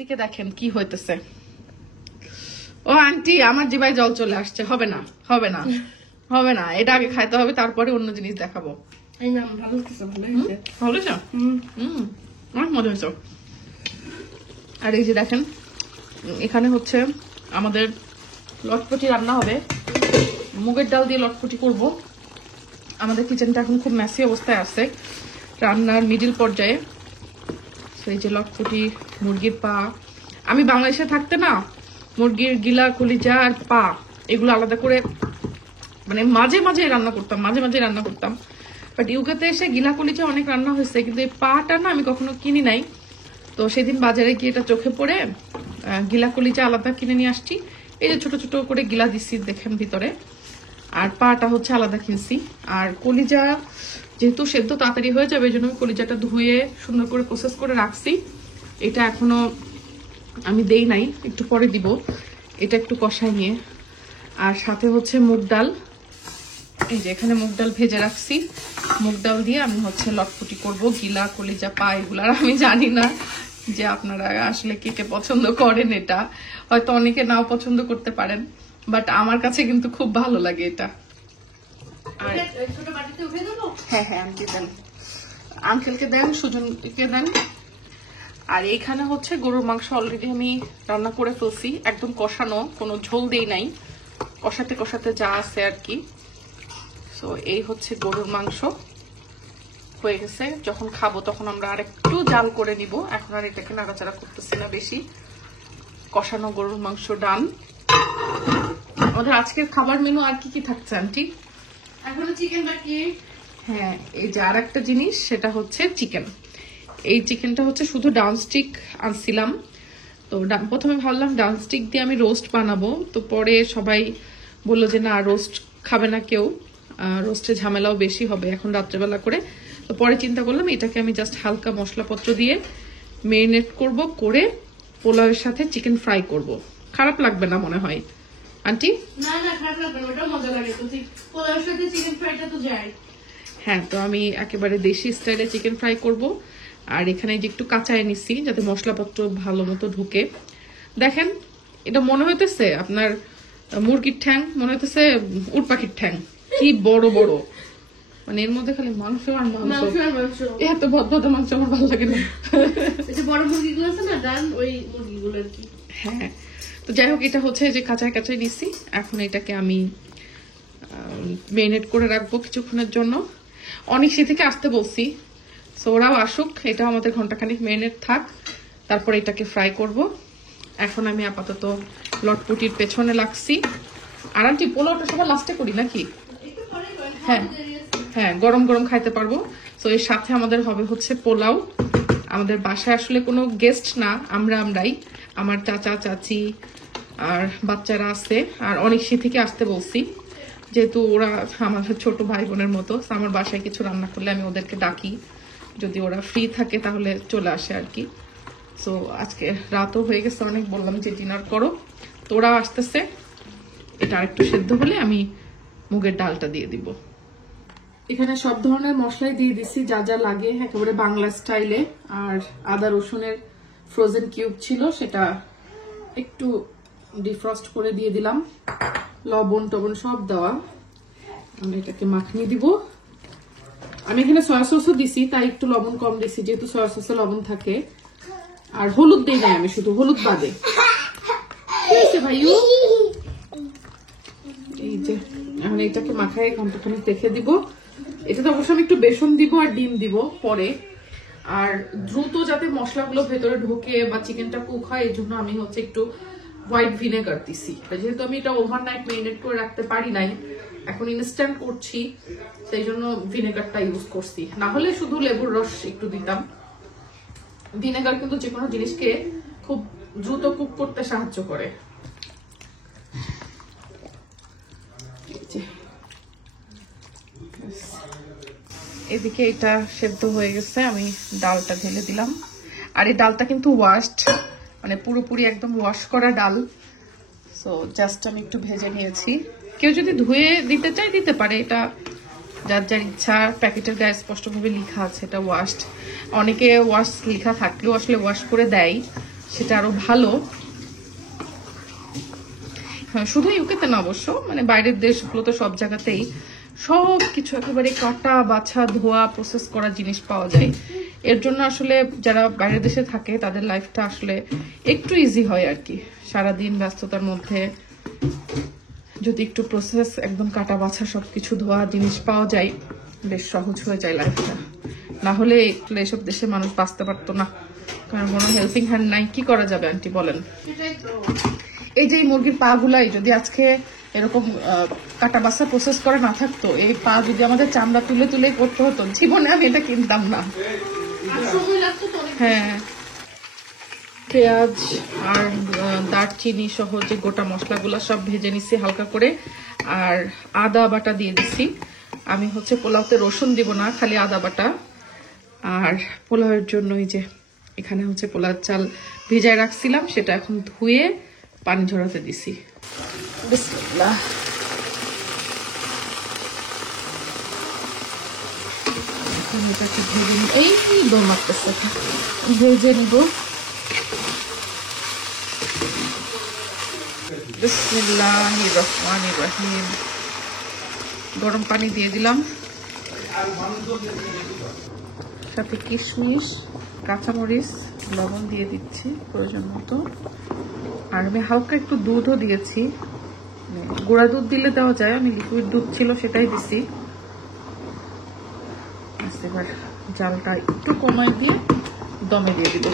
এদিকে দেখেন কি হইতেছে। ও আন্টি আমার জিভায় জল চলে আসছে। হবে না হবে না হবে না, এটা আগে খাইতে হবে, তারপরে অন্য জিনিস দেখাবো। ভালো হয়েছে, অনেক মজা হয়েছে। আর এই যে দেখেন এখানে হচ্ছে আমাদের লটপটি রান্না হবে, মুগের ডাল দিয়ে লটপটি করব। আমাদের কিচেনটা এখন খুব মেসি অবস্থায় আছে, রান্নার মিডিল পর্যায়ে। সেই যে লটপটি, মুরগির পা, আমি বাংলাদেশে থাকতে না মুরগির গিলা, কলিজা আর পা এগুলো আলাদা করে মানে মাঝে মাঝে রান্না করতাম, বাট ইউকেতে এসে গিলা কলিজা অনেক রান্না হয়েছে, কিন্তু এই পাটা না আমি কখনো কিনি নাই। তো সেদিন বাজারে গিয়ে এটা চোখে পড়ে গিলা কলিজা আলাদা কিনে নিয়ে আসছি। এই যে ছোট ছোট করে গিলা দিচ্ছি দেখেন ভিতরে, আর পাটা হচ্ছে আলাদা কিনছি। আর কলিজা যেহেতু সেদ্ধ তাড়াতাড়ি হয়ে যাবে, এই জন্য কলিজাটা ধুয়ে সুন্দর করে প্রসেস করে রাখছি। এটা এখনো আমি দেই নাই, একটু পরে দিব। এটা একটু কষাই নিয়ে। আর সাথে হচ্ছে মুগ ডাল, এই যে এখানে মুগ ডাল ভেজে রাখছি, মুগ ডাল দিয়ে আমি হচ্ছে লটপটি করব। গিলা কলিজা পা এগুলার আমি জানি না যে আপনারা আসলে কে কে পছন্দ করেন, এটা হয়তো অনেকে নাও পছন্দ করতে পারেন, বাট আমার কাছে কিন্তু খুব ভালো লাগে এটা। হ্যাঁ হ্যাঁ আন্টি দেন, আঙ্কেলকে দেন, সুজনকে দেন। আর এইখানে হচ্ছে গরুর মাংস অলরেডি আমি রান্না করে ফেলছি, একদম কষানো, কোনো ঝোল দেই নাই, কষাতে কষাতে যা আছে আর কি। তো এই হচ্ছে গরুর মাংস হয়ে গেছে, যখন খাবো তখন আমরা আর একটু জাল করে নিব। এখন আর এটাকে নাড়াচাড়া করতেছি না বেশি। কষানো গরুর মাংস ডান। আমাদের আজকের খাবার মেনু আর কি কি থাকছে আন্টি? এখনো চিকেন বাকি। হ্যাঁ এই যে আর একটা জিনিস, সেটা হচ্ছে চিকেন। এই চিকেনটা হচ্ছে শুধু ডাউনস্টিক আনছিলাম, তো প্রথমে ভাবলাম ডাউনস্টিক দিয়ে আমি রোস্ট বানাবো, তো পরে সবাই বললো যে না রোস্ট খাবে না কেউ, রোস্টে ঝামেলাও বেশি হবে এখন রাত্রেবেলা করে। তো পরে চিন্তা করলাম এটাকে আমি জাস্ট হালকা মশলাপত্র দিয়ে মেরিনেট করব, করে পোলাওয়ের সাথে চিকেন ফ্রাই করব। খারাপ লাগবে না মনে হয় আন্টি? না না খারাপ লাগবে না, ওটা মজা লাগে। তো পোলাওয়ের সাথে চিকেন ফ্রাইটা তো যায়। হ্যাঁ, তো আমি একেবারে দেশি স্টাইলে চিকেন ফ্রাই করব। আর এখানে যে একটু কাঁচায় নিছি যাতে মশলাপত্র ভালো মতো ঢুকে। দেখেন এটা মনে হইতেছে আপনার মুরগির ঠ্যাং, মনে হইতেছে উট পাখির ঠ্যাং, কি বড় বড়, মানে এর মধ্যে খালি মাংস আর মাংস। এত ভদ্র মাংস আমার ভালো লাগে না। বড় মুরগিগুলো আছে না ডান, ওই মুরগিগুলো আর কি। হ্যাঁ, তো যাই হোক এটা হচ্ছে যে কাঁচায় কাঁচায় নিছি। এখন এটাকে আমি মেরিনেট করে রাখবো কিছুক্ষণের জন্য। অনেক সে থেকে আসতে বলছি, সো ওরাও আসুক, এটা আমাদের ঘন্টাখানিক মেরিনেট থাক, তারপর এটাকে ফ্রাই করব। এখন আমি আপাতত লটপটির পেছনে লাগছি। আর আন্টি পোলাওটা সবার লাস্টে করি নাকি? হ্যাঁ হ্যাঁ, গরম গরম খাইতে পারবো। তো এর সাথে আমাদের হবে হচ্ছে পোলাও। আমাদের বাসায় আসলে কোনো গেস্ট না, আমরাই, আমার চাচা চাচি আর বাচ্চারা আছে। আর অনেক সে থেকে আসতে বলছি, যেহেতু ওরা আমাদের ছোট ভাই বোনের মতো। আমার বাসায় কিছু রান্না করলে আমি ওদেরকে ডাকি, যদি ওরা ফ্রি থাকে তাহলে চলে আসে আর কি। সো আজকে রাতও হয়ে গেছে অনেক, বললাম যে ডিনার করো, তো ওরাও আসতেছে। এটা আরেকটু সেদ্ধ হলে আমি মুগের ডালটা দিয়ে দিব। এখানে সব ধরনের মশলাই দিয়ে দিছি যা যা লাগে একেবারে বাংলা স্টাইলে। আর আদা রসুনের ফ্রোজেন কিউব ছিল, সেটা একটু ডিফ্রস্ট করে দিয়ে দিলাম। লবণ টবণ সব দেওয়া। আমি এটাকে মাখিয়ে দিব। আমি এখানে সয়া সসও দিছি, তাই একটু লবণ কম দিছি, যেহেতু সয়া সসে লবণ থাকে। আর হলুদ দেই নাই আমি, শুধু হলুদ বাদে। ভাইও এই যে এখন এটাকে মাখায় ঘন্টাখানি রেখে দিব। এটাতে অবশ্য আমি একটু বেসন দিব আর ডিম দিব পরে। আর দ্রুত যাতে মশলাগুলো ভেতরে ঢোকে বা চিকেনটা কুক হয়, এই জন্য আমি হচ্ছে একটু হোয়াইট ভিনেগার দিছি। যেহেতু আমি এটা ওভারনাইট মেরিনেট করে রাখতে পারি নাই, এখন ইনস্ট্যান্ট করছি, সেই জন্য ভিনেগারটা ইউজ করছি। না হলে শুধু লেবুর রস একটু দিতাম। ভিনেগার কিন্তু যে কোনো জিনিসকে খুব দ্রুত কুক করতে সাহায্য করে। এদিকে এটা সেদ্ধ হয়ে গেছে, আমি ডালটা ঢেলে দিলাম। আর এই ডালটা কিন্তু ওয়াশড, মানে পুরোপুরি একদম ওয়াশ করা ডাল। সো জাস্ট আমি একটু ভেজে নিয়েছি। কেউ যদি ধুয়ে দিতে চায় দিতে পারে, এটা যার যার ইচ্ছা। প্যাকেটের গায়ে স্পষ্টভাবে লেখা আছে এটা ওয়াশড। অনেকে ওয়াশ লেখা থাকলেও আসলে ওয়াশ করে দেয়, সেটা আরো ভালো। হ্যাঁ, শুধু ইউকেতে না অবশ্য, মানে বাইরের দেশগুলোতে সব জায়গাতেই সব কিছু একেবারে কাটা বাছা ধোয়া প্রসেস করা জিনিস পাওয়া যায়। এর জন্য আসলে যারা বাইরের দেশে থাকে তাদের লাইফটা আসলে একটু ইজি হয় আর কি। সারাদিন ব্যস্ততার মধ্যে যদি একটু প্রসেস একদম কাটা বাছা সবকিছু ধোয়া জিনিস পাওয়া যায়, বেশ সহজ হয়ে যায় লাইফটা। না হলে এসব দেশে মানুষ বাঁচতে পারতো না, কারণ কোনো হেল্পিং হ্যান্ড নাই। কি করা যাবে আন্টি বলেন? সেটাই তো। এই যে এই মুরগির পা গুলাই যদি আজকে এরকম কাটা বাসা প্রসেস করে না থাকতো, এই পা যদি আমাদের চামড়া তুলে তুলে করতে হতো, জীবনে আমি এটা কিনতাম না। আর সময় লাগতো তো অনেক। হ্যাঁ, পেঁয়াজ আর দারচিনি সহ যে গোটা মশলাগুলো সব ভেজে নিছি হালকা করে, আর আদা বাটা দিয়ে দিছি। আমি হচ্ছে পোলাওতে রসুন দিব না, খালি আদা বাটা। আর পোলাওয়ের জন্য এই যে এখানে হচ্ছে পোলার চাল ভিজায় রাখছিলাম, সেটা এখন ধুয়ে পানি ঝরাতে দিছি। বিসমিল্লাহ। এটাকে ভেজে নিব, এই দম মারতেছে, ভেজে নিব। বিসমিল্লাহির রহমানির রহিম। গরম পানি দিয়ে দিলাম, সাথে কিশমিশ, কাঁচামরিচ, লবণ দিয়ে দিচ্ছি প্রয়োজন মতো। আর আমি হালকা একটু দুধও দিয়েছি, গুঁড়া দুধ দিলে দেওয়া যায়, আমি লিকুইড দুধ ছিল সেটাই দিছি। এবার জালটা একটু কমায় দিয়ে দমে দিয়ে দিব।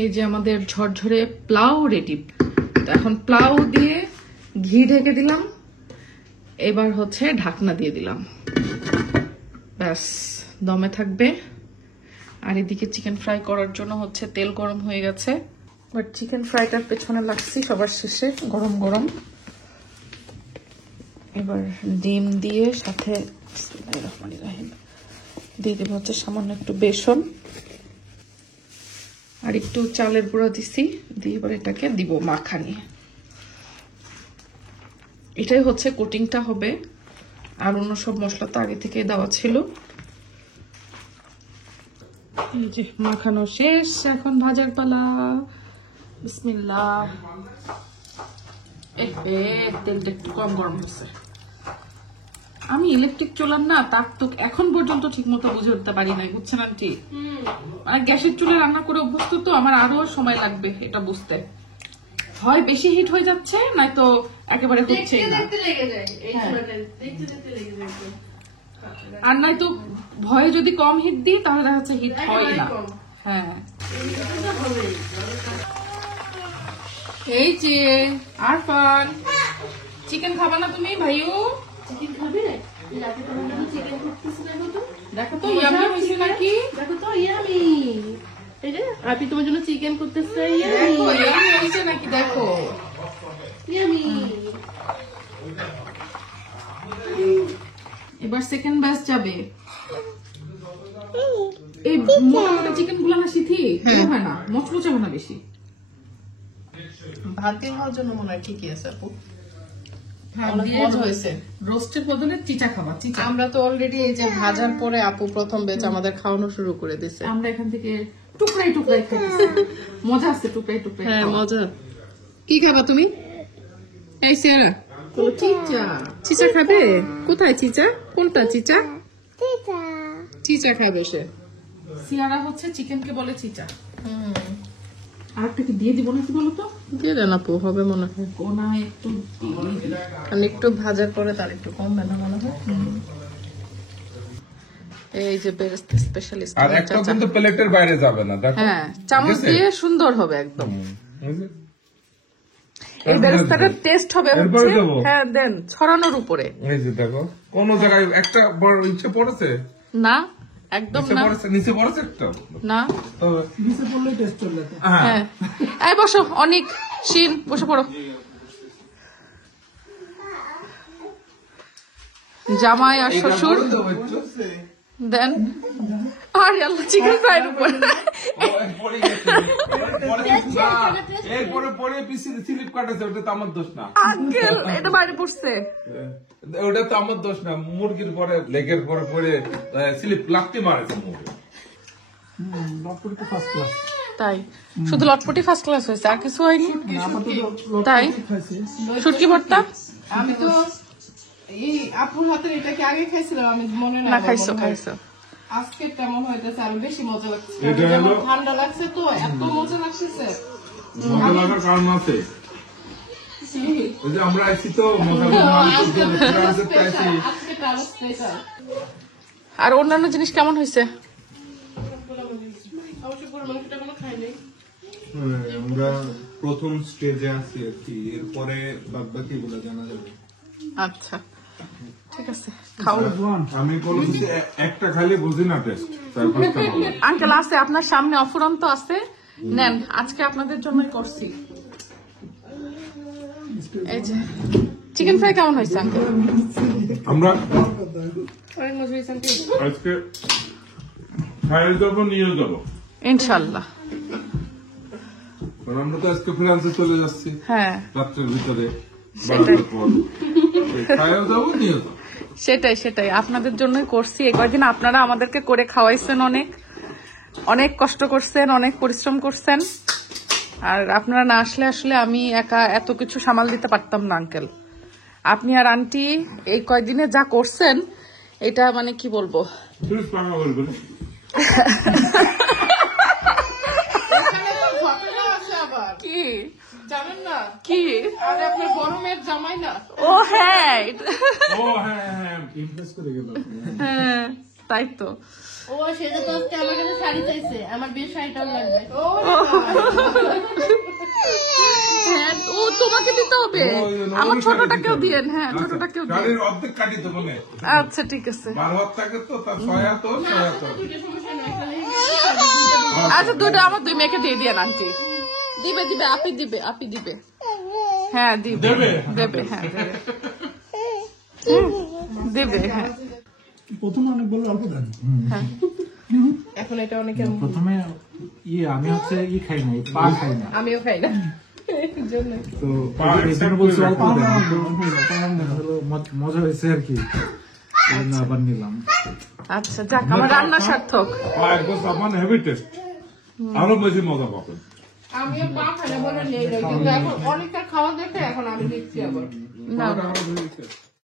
এই যে আমাদের ঝরঝরে পোলাও রেডি। এখন পোলাও দিয়ে ঘি ঢেকে দিলাম, এবার হচ্ছে ঢাকনা দিয়ে দিলাম, ব্যাস দমে থাকবে। আর এদিকে চিকেন ফ্রাই করার জন্য হচ্ছে তেল গরম হয়ে গেছে, বাট চিকেন ফ্রাইটার পেছনে লাগছি সবার শেষে, গরম গরম। এবার ডিম দিয়ে সাথে দিয়ে দেবো হচ্ছে সামান্য একটু বেসন আর একটু চালের গুঁড়া দিছি, দিয়ে এবার এটাকে দিব মাখানি। এটাই হচ্ছে কোটিংটা হবে, আর অন্য সব মশলা তো আগে থেকে দেওয়া ছিল। এই যে মাখানো শেষ, এখন ভাজার পালা। বিসমিল্লাহ। তেলটা একটু কম গরম হয়েছে। আমি ইলেকট্রিক চুলার না তার তো এখন পর্যন্ত ঠিক মতো বুঝে উঠতে পারি নাই, বুঝছেন আন্টি? আর গ্যাসের চুলে রান্না করে অভ্যস্ত তো, আমার আরো সময় লাগবে এটা বুঝতে। হয় বেশি হিট হয়ে যাচ্ছে, নয়তো একেবারে হচ্ছে না। দেখতে লেগে যায় এই চুলাটা, দেখতে দেখতে লেগে যায় তো। আর নয়তো ভয়ে যদি কম হিট দিই তাহলে দেখা যাচ্ছে হিট হয় না। হ্যাঁ, এটা হবে। এই যে আরফান, চিকেন খাবা না তুমি ভাইও? চিকেন খাবে? রাতে তোমার জন্য চিকেন করতেছি, দেখো তো। দেখো তো ইয়ামি হয়েছে নাকি? দেখো তো ইয়ামি। এই যে আপনি তোমার জন্য চিকেন করতেছে, ইয়ামি। দেখো ইয়ামি হয়েছে নাকি, দেখো ইয়ামি। এবার সেকেন্ড ব্যাচ যাবে। এই মোটা মোটা চিকেন গুলো না সিথি হয় না, মচমচে হয় না বেশি। ভাত দিয়ে খাওয়ার জন্য মনে হয় ঠিকই আছে আপু, ভাত অনেক দিয়ে মজা হয়েছে। রোস্টের বদলে চিচা খাবা, চিচা। আমরা তো অলরেডি এই যে ভাজার পরে আপু প্রথম বেচ আমাদের খাওয়ানো শুরু করে দিছে। আমরা এখান থেকে টুকরাই টুকরাই খাইছি, মজা আছে টুকরাই টুকরাই। হ্যাঁ মজা। কি খাবা তুমি? এই সিয়ারা চিচা চিচা খাবে? কোথায় চিচা? কোনটা চিচা? চিচা খাবে সে। সিয়ারা হচ্ছে চিকেনকে বলে চিচা। আর একটা কি দিয়ে দিব নাকি বলো তো? দিয়ে দেন আপু, হবে মনে হয়। কোনায় একটু কারণ একটু ভাজার পরে তার একটু কমবে না মনে হয়। এই যে বেরেস্তা স্পেশালিস্ট। আর একটা কিন্তু প্লেটের বাইরে যাবে না, দেখো। হ্যাঁ, চামচ দিয়ে সুন্দর হবে একদম। বুঝলে? এই বেরেস্তাটার টেস্ট হবে এরপরে হচ্ছে, দেবো? হ্যাঁ দেন, ছড়ানোর উপরে। এই যে দেখো, কোন জায়গায় একটা বড় ইচ্ছে পড়েছে? না, একদম নিচে না, পড়েছে, নিচে পড়েছে একটা? না। তবে হ্যাঁ। হ্যাঁ, এই বসো অনেক শিন, বসে পড়ো। জামাই আর শ্বশুর দেন। আর আল্লাহ, চিকেন ফ্রাইয়ের উপর এরপরে পরে পিসি স্লিপ কাটেছে, ওটা তো আমার দোষ না। আঙ্কেল, এটা বাইরে পড়ছে। ওটা তো আমার দোষ না, মুরগির পরে লেগের পরে পরে স্লিপ লাগতে মারেছে মুরগি। তাই শুধু লটপটি ফার্স্ট ক্লাস হয়েছে, আর কিছু হয়নি? তাই শুটকি ভর্তা আমি তো এই আপুর হাতের এটা কি আগে খাইছিলাম, আমি মনে না নাই। খাইছো খাইছো। আজকে তেমন হইতেছে আরো বেশি মজা লাগছে, এটা যেমন হলো- ঠান্ডা লাগছে তো এত মজা লাগতেছে। মজা লাগার কারণ আছে, ওই যে আমরা আইছি তো মজা লাগার আজকে আরো স্পেশাল। আর অন্যান্য জিনিস কেমন হয়েছে? অবশ্য পুরো মাংসটা কোনো খাই নাই। আমরা প্রথম স্টেজে আছি আর কি, এরপরে বাদ বাকি গুলো জানা যাবে। আচ্ছা ঠিক আছে, খাও। আমি বলছি একটা খালি বুঝি না টেস্ট, তারপর আঙ্কেল আছে আপনার সামনে, অফুরন্ত আছে, নেন, আজকে আপনাদের জন্যই করছি। এই যে চিকেন ফ্রাই কেমন হয়েছে আঙ্কেল? আমরা অনেক মজা হয়েছে আন্টি। আজকে খাইয়ে যাবো, নিয়ে যাবো, ইনশাল্লাহ। কারণ আমরা তো আজকে ফ্রান্সে চলে যাচ্ছি হ্যাঁ রাত্রের ভিতরে, 12টার পর খাইয়ে যাবো, নিয়ে যাবো। সেটাই সেটাই, আপনাদের জন্যই করছি। এই কয়েকদিন আপনারা আমাদেরকে করে খাওয়াইছেন, অনেক অনেক কষ্ট করছেন, অনেক পরিশ্রম করছেন, আর আপনারা না আসলে আসলে আমি একা এত কিছু সামাল দিতে পারতাম না আঙ্কেল। আপনি আর আন্টি এই কয়েকদিনে যা করছেন, এটা মানে কি বলবো। প্লিজ পাকা বলবেন। ঘটনা আছে আবার, কি জানেন না? কি? আরে আপনার বড় মেয়ের জামাই না? ও হ্যাঁ ও হ্যাঁ হ্যাঁ, ইমপ্রেস করে গেল। হ্যাঁ তাই তো। ও সেটা তো আজকে আমার কাছে শাড়ি চাইছে, আমার বিয়ের শাড়িটাও লাগবে। ও হ্যাঁ, ও তোমাকে দিতে হবে, আমার ছোটটাকেও দিয়েন। হ্যাঁ ছোটটাকেও দিয়েন। গাড়ির অর্ধেক কাটি তো মনে, আচ্ছা ঠিক আছে। 12 হাত থাকে তো, তার 6 হাত ও 6 হাত ও। দুইটা সমস্যা নয়, একটা লেহেঙ্গা, আচ্ছা দুটো আমার দুই মেয়েকে দিয়ে দিয়ে আন্টি দিবে দিবে, আপি দিবে, আপি দিবে। হ্যাঁ দিবে দেবে? দেবে, হ্যাঁ দেবে, দেবে, হ্যাঁ। প্রথমে অনেক বললো অল্প দেন। এখন এটা অনেকে, প্রথমে আমি হচ্ছে খাই না, পা খাই না, আমিও খাই না, এই জন্য। তো পা এই জন্য বলছি অল্প পা দেন। হলো মজা হয়েছে আর কি, এই জন্য আবার নিলাম। আচ্ছা যাক, আমার রান্না সার্থক। একবার সামান হেভি টেস্ট, আরো বেশি মজা পাবেন। আমিও পা খাই না বলে নেই, কিন্তু এখন অনেকটা খাওয়া দেখে এখন আমি দিচ্ছি আবার। না আরো বেশি taste।